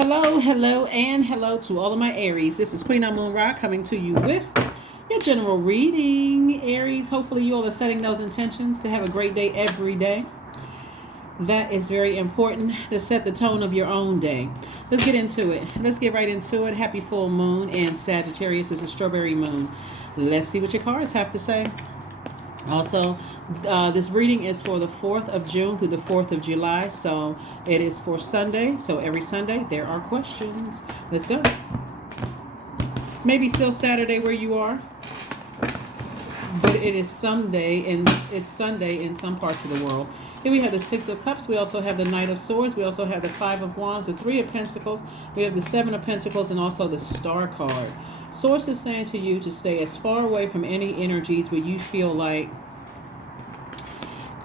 Hello, hello, and hello to all of my Aries. This is Queen Amun Ra coming to you with your general reading. Aries, hopefully you all are setting those intentions to have a great day every day. That is very important to set the tone of your own day. Let's get into it. Let's get right into it. Happy full moon, and Sagittarius is a strawberry moon. Let's see what your cards have to say. Also, this reading is for the 4th of June through the 4th of July. So it is for Sunday. So every Sunday there are questions. Let's go. Maybe still Saturday where you are, but it is Sunday, and it's Sunday in some parts of the world. Here we have the Six of Cups. We also have the Knight of Swords. We also have the Five of Wands, the Three of Pentacles. We have the Seven of Pentacles, and also the Star card. Source is saying to you to stay as far away from any energies where you feel like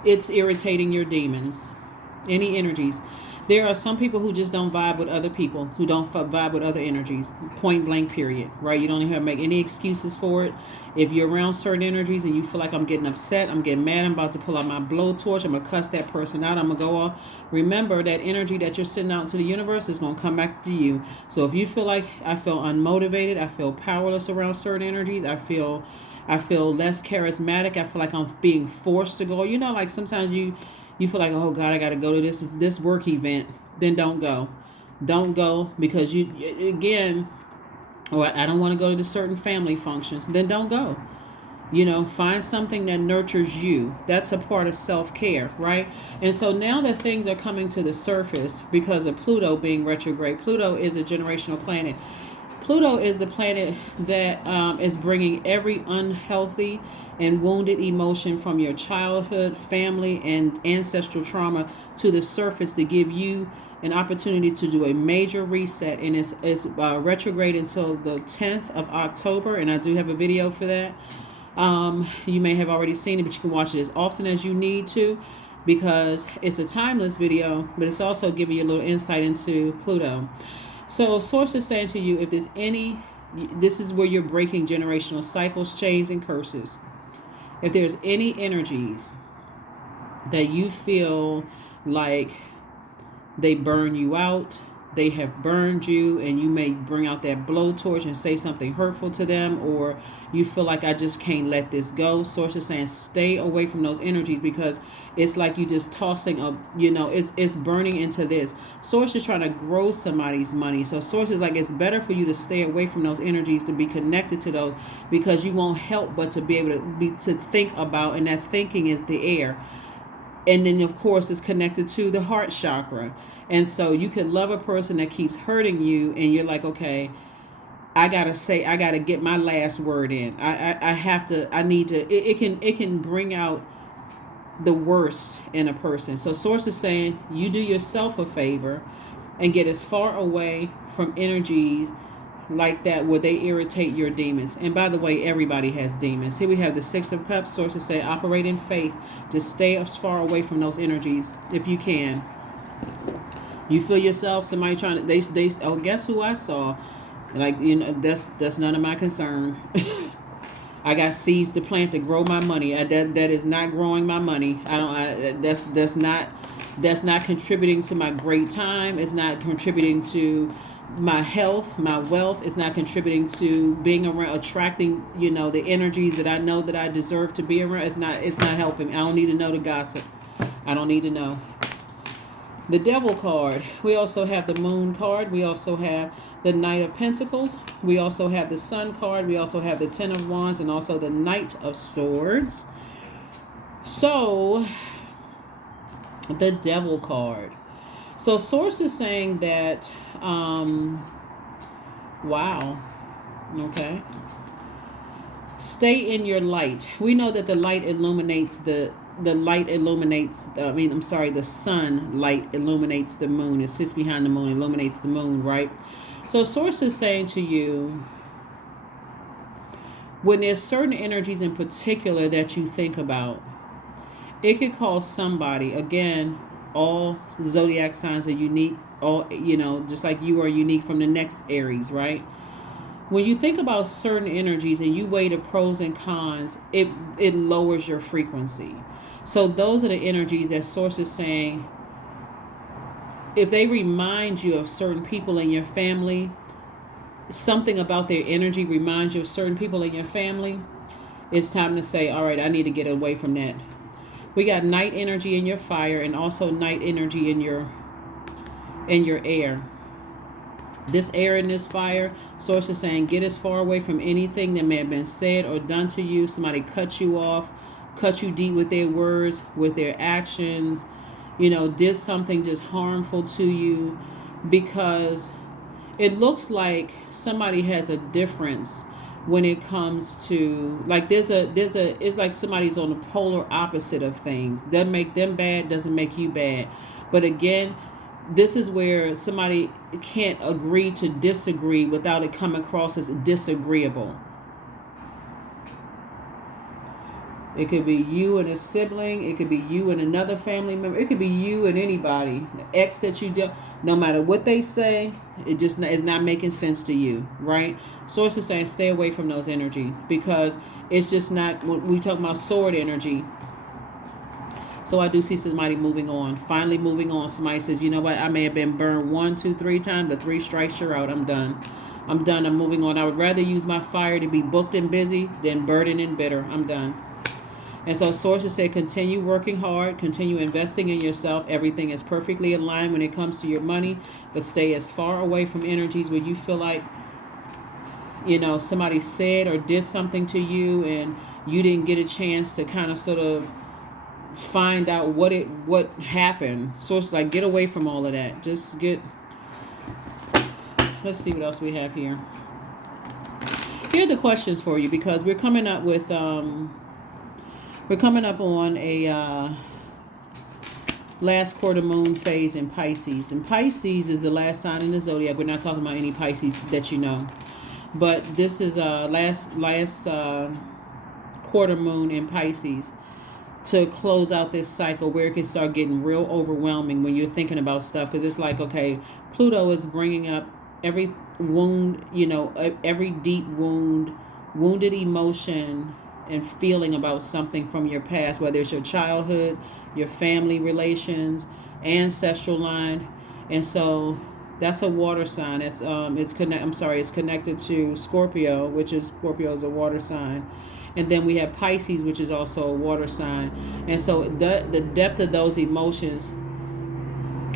it's irritating your demons. Any energies. There are some people who just don't vibe with other people, who don't vibe with other energies. Point blank, period. Right? You don't even have to make any excuses for it. If you're around certain energies and you feel like I'm getting upset, I'm getting mad, I'm about to pull out my blowtorch, I'm going to cuss that person out, I'm going to go off. Remember that energy that you're sending out into the universe is going to come back to you. So if you feel like I feel unmotivated, I feel powerless around certain energies, I feel less charismatic, I feel like I'm being forced to go. You know, like sometimes you feel like, oh God, I got to go to this work event. Then don't go. Don't go because or I don't want to go to the certain family functions. Then don't go. You know, find something that nurtures you. That's a part of self-care, right? And so now that things are coming to the surface because of Pluto being retrograde, Pluto is a generational planet. Pluto is the planet that is bringing every unhealthy and wounded emotion from your childhood, family, and ancestral trauma to the surface to give you an opportunity to do a major reset. And it's retrograde until the 10th of October, and I do have a video for that. You may have already seen it, but you can watch it as often as you need to because it's a timeless video, but it's also giving you a little insight into Pluto. So source is saying to you, if there's this is where you're breaking generational cycles, chains, and curses. If there's any energies that you feel like they burn you out, they have burned you, and you may bring out that blowtorch and say something hurtful to them, or you feel like I just can't let this go. Source is saying stay away from those energies because it's like you just tossing up, it's burning into this. Source is trying to grow somebody's money. So source is like, it's better for you to stay away from those energies, to be connected to those, because you won't help but to be able to think about, and that thinking is the air. And then, of course, it's connected to the heart chakra. And so you could love a person that keeps hurting you, and you're like, okay, I got to get my last word in. It can bring out the worst in a person. So source is saying you do yourself a favor and get as far away from energies like that where they irritate your demons. And by the way, everybody has demons. Here we have the Six of Cups. Sources say operate in faith. Just stay as far away from those energies if you can. You feel yourself, somebody trying to, they oh, guess who I saw? Like, that's none of my concern. I got seeds to plant to grow my money. That is not growing my money. That's not contributing to my great time. It's not contributing to my health, my wealth. Is not contributing to being around, attracting, the energies that I know that I deserve to be around. It's not helping. I don't need to know the gossip. I don't need to know. The Devil card. We also have the Moon card. We also have the Knight of Pentacles. We also have the Sun card. We also have the Ten of Wands, and also the Knight of Swords. So, the Devil card. So source is saying that, wow, okay. Stay in your light. We know that the light illuminates the sun light illuminates the moon. It sits behind the moon, illuminates the moon, right? So source is saying to you, when there's certain energies in particular that you think about, it could cause somebody, again, all zodiac signs are unique, all, just like you are unique from the next Aries, right? When you think about certain energies and you weigh the pros and cons, it lowers your frequency. So those are the energies that source is saying if they remind you of certain people in your family, something about their energy reminds you of certain people in your family, it's time to say, all right, I need to get away from that. We got night energy in your fire and also night energy in your air. This air and this fire, source is saying, get as far away from anything that may have been said or done to you. Somebody cut you off, cut you deep with their words, with their actions, did something just harmful to you, because it looks like somebody has a difference when it comes to, like, it's like somebody's on the polar opposite of things. Doesn't make them bad, doesn't make you bad. But again, this is where somebody can't agree to disagree without it coming across as disagreeable. It could be you and a sibling. It could be you and another family member. It could be you and anybody. The ex that you do. No matter what they say, it just is not making sense to you, right? Source is saying stay away from those energies, because it's just not, when we talk about sword energy. So I do see somebody moving on, finally moving on. Somebody says, you know what, I may have been burned 1, 2, 3 times, but 3 strikes, you're out. I'm done. I'm moving on. I would rather use my fire to be booked and busy than burdened and bitter. I'm done. And so sources say continue working hard, continue investing in yourself. Everything is perfectly aligned when it comes to your money, but stay as far away from energies where you feel like, somebody said or did something to you and you didn't get a chance to kind of sort of find out what happened. So it's like, get away from all of that. Let's see what else we have here. Here are the questions for you, because we're coming up on a last quarter moon phase in Pisces. And Pisces is the last sign in the zodiac. We're not talking about any Pisces that you know. But this is last quarter moon in Pisces, to close out this cycle where it can start getting real overwhelming when you're thinking about stuff. Because it's like, okay, Pluto is bringing up every wound, every deep wounded emotion and feeling about something from your past, whether it's your childhood, your family relations, ancestral line. And so that's a water sign. It's connected to Scorpio, Scorpio is a water sign. And then we have Pisces, which is also a water sign. And so the depth of those emotions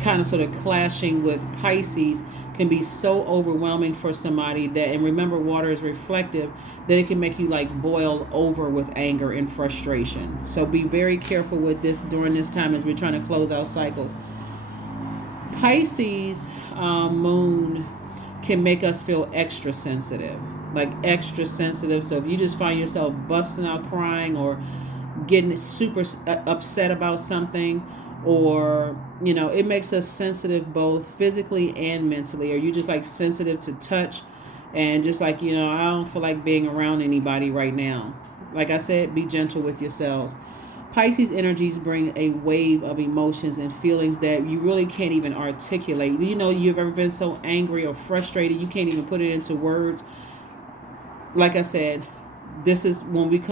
kind of sort of clashing with Pisces can be so overwhelming for somebody that, and remember, water is reflective, that it can make you like boil over with anger and frustration. So be very careful with this during this time as we're trying to close out cycles. Pisces moon can make us feel extra sensitive. So if you just find yourself busting out crying or getting super upset about something, or it makes us sensitive both physically and mentally, or you just like sensitive to touch, and just like, I don't feel like being around anybody right now. Like I said, be gentle with yourselves. Pisces energies bring a wave of emotions and feelings that you really can't even articulate. You've ever been so angry or frustrated you can't even put it into words. Like I said, this is when we're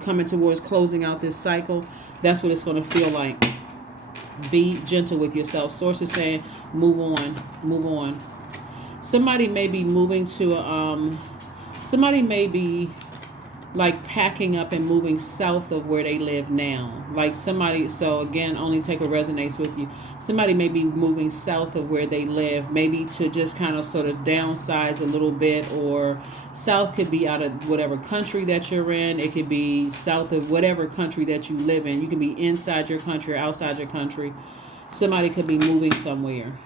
coming towards closing out this cycle. That's what it's going to feel like. Be gentle with yourself. Source is saying, move on. Somebody may be moving to somebody may be like packing up and moving south of where they live now. Like somebody, so again, only take what resonates with you. Somebody may be moving south of where they live, maybe to just kind of sort of downsize a little bit, or south could be out of whatever country that you're in. It could be south of whatever country that you live in. You can be inside your country or outside your country. Somebody could be moving somewhere.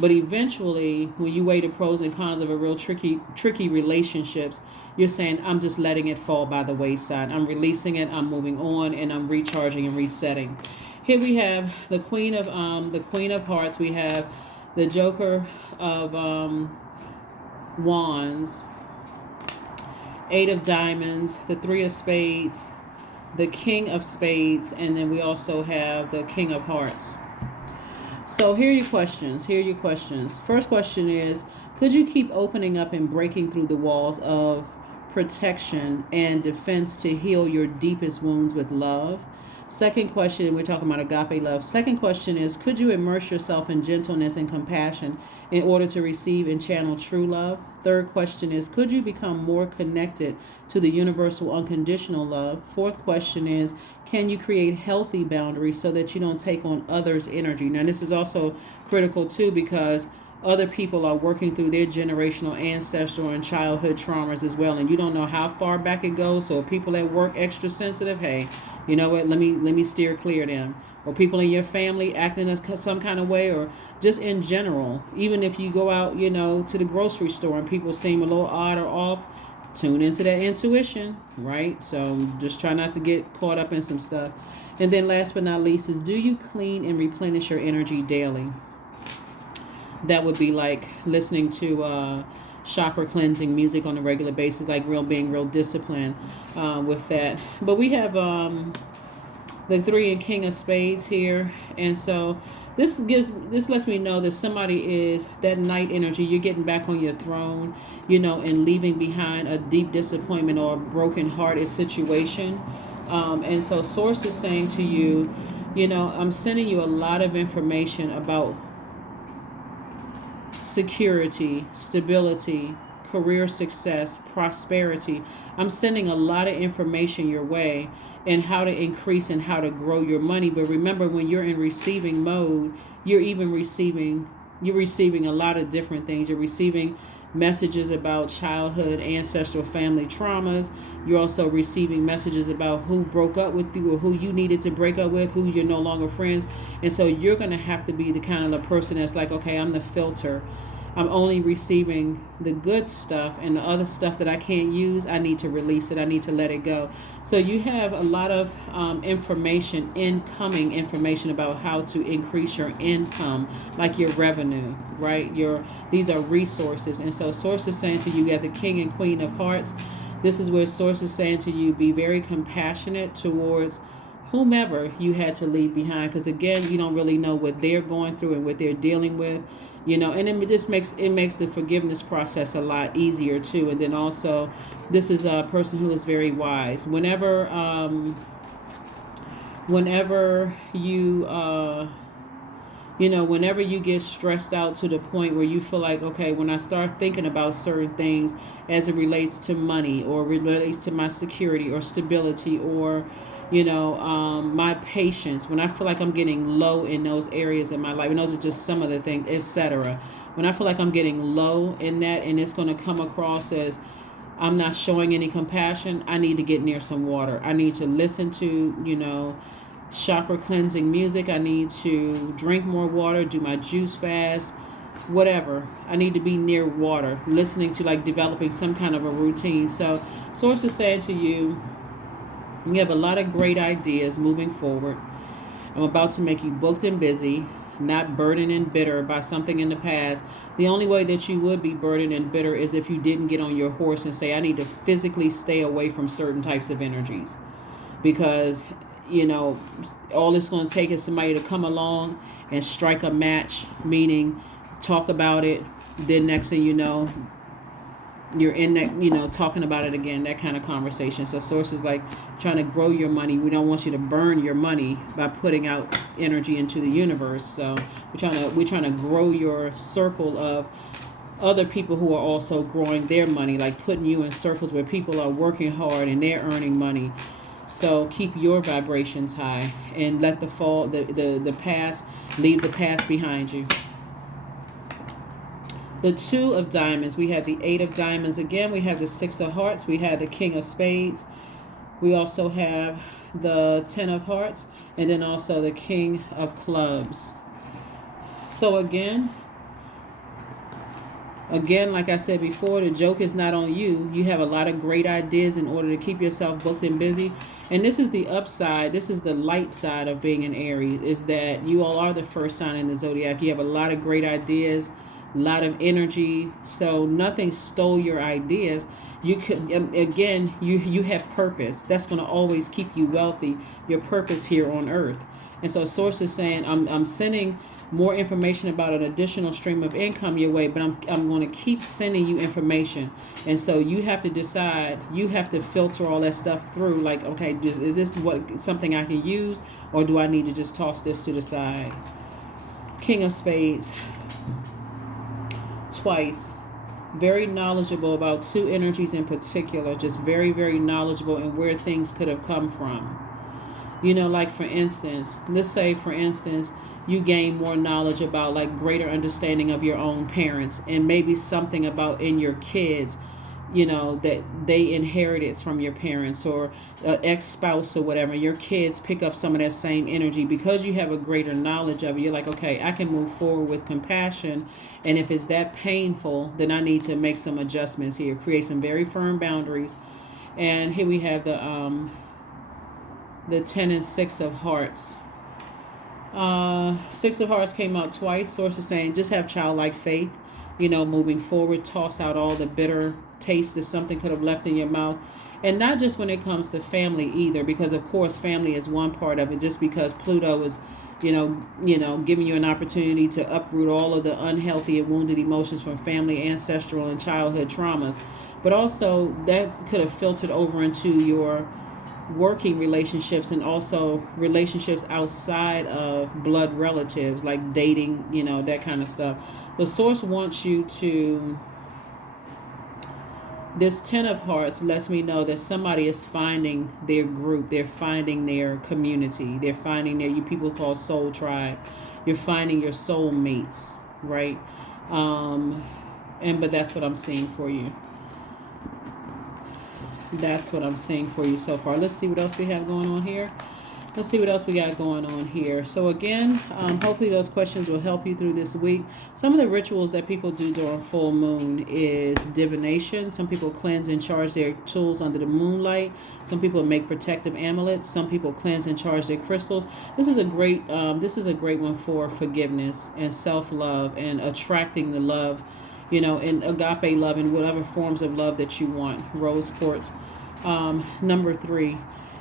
But eventually, when you weigh the pros and cons of a real tricky relationships, you're saying, I'm just letting it fall by the wayside. I'm releasing it. I'm moving on, and I'm recharging and resetting. Here we have the Queen of Hearts. We have the Joker of Wands, 8 of Diamonds, the 3 of Spades, the King of Spades, and then we also have the King of Hearts. So here are your questions. First question is, could you keep opening up and breaking through the walls of protection and defense to heal your deepest wounds with love? Second question, we're talking about agape love. Second question is, could you immerse yourself in gentleness and compassion in order to receive and channel true love? Third question is, could you become more connected to the universal unconditional love? Fourth question is, can you create healthy boundaries so that you don't take on others' energy? Now, this is also critical too, because other people are working through their generational, ancestral, and childhood traumas as well, and you don't know how far back it goes. So if people at work extra sensitive, hey, you know what, let me steer clear of them. Or people in your family acting as some kind of way, or just in general, even if you go out, to the grocery store and people seem a little odd or off, tune into that intuition, right? So just try not to get caught up in some stuff. And then last but not least is, do you clean and replenish your energy daily? That would be like listening to chakra cleansing music on a regular basis, like being real disciplined with that. But we have the 3 and King of Spades here, and so this lets me know that somebody is that night energy. You're getting back on your throne, and leaving behind a deep disappointment or a broken-hearted situation. And so Source is saying to you, I'm sending you a lot of information about security, stability, career success, prosperity. I'm sending a lot of information your way and how to increase and how to grow your money. But remember, when you're in receiving mode, you're receiving a lot of different things. You're receiving messages about childhood, ancestral family traumas. You're also receiving messages about who broke up with you or who you needed to break up with, who you're no longer friends. And so you're going to have to be the kind of the person that's like, okay, I'm the filter. I'm only receiving the good stuff, and the other stuff that I can't use, I need to release it. I need to let it go. So you have a lot of incoming information about how to increase your income, like your revenue, right? These are resources. And so Source is saying to you, you got the King and Queen of Hearts. This is where Source is saying to you, be very compassionate towards whomever you had to leave behind, because again, you don't really know what they're going through and what they're dealing with. And it just makes the forgiveness process a lot easier too. And then also, this is a person who is very wise. Whenever you get stressed out to the point where you feel like, okay, when I start thinking about certain things as it relates to money or relates to my security or stability or my patience, when I feel like I'm getting low in those areas in my life, and those are just some of the things, etc. When I feel like I'm getting low in that and it's going to come across as I'm not showing any compassion, I need to get near some water. I need to listen to, chakra cleansing music. I need to drink more water, do my juice fast, whatever. I need to be near water, listening to, like, developing some kind of a routine. So Source is saying to you, you have a lot of great ideas moving forward. I'm about to make you booked and busy, not burdened and bitter by something in the past. The only way that you would be burdened and bitter is if you didn't get on your horse and say, I need to physically stay away from certain types of energies. Because, all it's going to take is somebody to come along and strike a match, meaning talk about it. Then next thing you know, you're in that, talking about it again, that kind of conversation. So Source is like trying to grow your money. We don't want you to burn your money by putting out energy into the universe. So we're trying to grow your circle of other people who are also growing their money, like putting you in circles where people are working hard and they're earning money. So keep your vibrations high and let the past, leave the past behind you. The 2 of Diamonds, we have the 8 of Diamonds again. We have the 6 of Hearts. We have the King of Spades. We also have the 10 of Hearts, and then also the King of Clubs. So again, like I said before, the joke is not on you. You have a lot of great ideas in order to keep yourself booked and busy. And this is the upside. This is the light side of being an Aries, is that you all are the first sign in the zodiac. You have a lot of great ideas, a lot of energy. So nothing stole your ideas. You could, again, you have purpose. That's going to always keep you wealthy. Your purpose here on earth. And so Source is saying, I'm sending more information about an additional stream of income your way, but I'm going to keep sending you information. And so you have to decide, you have to filter all that stuff through, like, okay, is this something I can use, or do I need to just toss this to the side? King of Spades, twice. Very knowledgeable about two energies in particular, just very, very knowledgeable in where things could have come from. Like for instance, let's say for instance, you gain more knowledge about like greater understanding of your own parents, and maybe something about in your kids, that they inherited from your parents, or ex-spouse or whatever. Your kids pick up some of that same energy because you have a greater knowledge of it. You're like, okay, I can move forward with compassion, and if it's that painful, then I need to make some adjustments here, create some very firm boundaries. And here we have the 10 and 6 of hearts. 6 of hearts came out twice. Source is saying just have childlike faith, moving forward. Toss out all the bitter taste that something could have left in your mouth. And not just when it comes to family either, because of course family is one part of it. Just because Pluto is giving you an opportunity to uproot all of the unhealthy and wounded emotions from family, ancestral, and childhood traumas. But also that could have filtered over into your working relationships, and also relationships outside of blood relatives, like dating, that kind of stuff. The source wants you to, this 10 of hearts lets me know that somebody is finding their group, they're finding their community, they're finding you people call soul tribe, you're finding your soul mates, right? But that's what I'm seeing for you. That's what I'm seeing for you so far. Let's see what else we have going on here. Let's see what else we got going on here. So again, hopefully those questions will help you through this week. Some of the rituals that people do during full moon is divination. Some people cleanse and charge their tools under the moonlight. Some people make protective amulets. Some people cleanse and charge their crystals. This is a great one for forgiveness and self-love and attracting the love, and agape love and whatever forms of love that you want. Rose quartz. Number 3.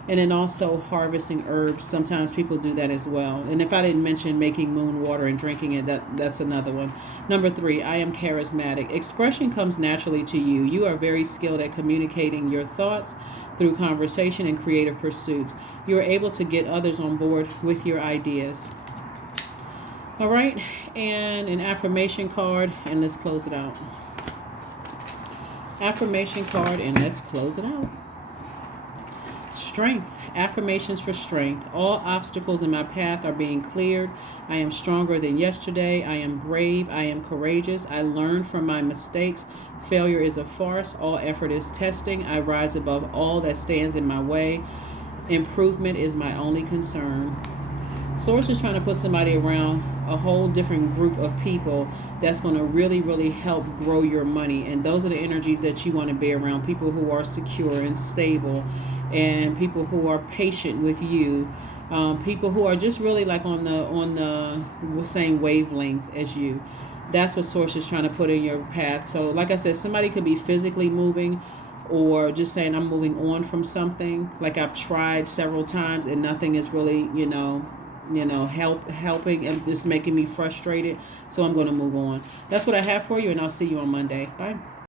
And then also harvesting herbs. Sometimes people do that as well. And if I didn't mention making moon water and drinking it, that's another one. Number 3, I am charismatic. Expression comes naturally to you. You are very skilled at communicating your thoughts through conversation and creative pursuits. You are able to get others on board with your ideas. All right, and an affirmation card, and let's close it out. Affirmation card, and let's close it out. Strength. Affirmations for strength. All obstacles in my path are being cleared. I am stronger than yesterday. I am brave. I am courageous. I learn from my mistakes. Failure is a farce. All effort is testing. I rise above all that stands in my way. Improvement is my only concern. Source is trying to put somebody around a whole different group of people that's going to really, really help grow your money. And those are the energies that you want to be around. People who are secure and stable, and people who are patient with you. People who are just really like on the same wavelength as you. That's what Source is trying to put in your path. So like I said, somebody could be physically moving, or just saying I'm moving on from something. Like I've tried several times and nothing is really, helping, and it's making me frustrated. So I'm going to move on. That's what I have for you, and I'll see you on Monday. Bye.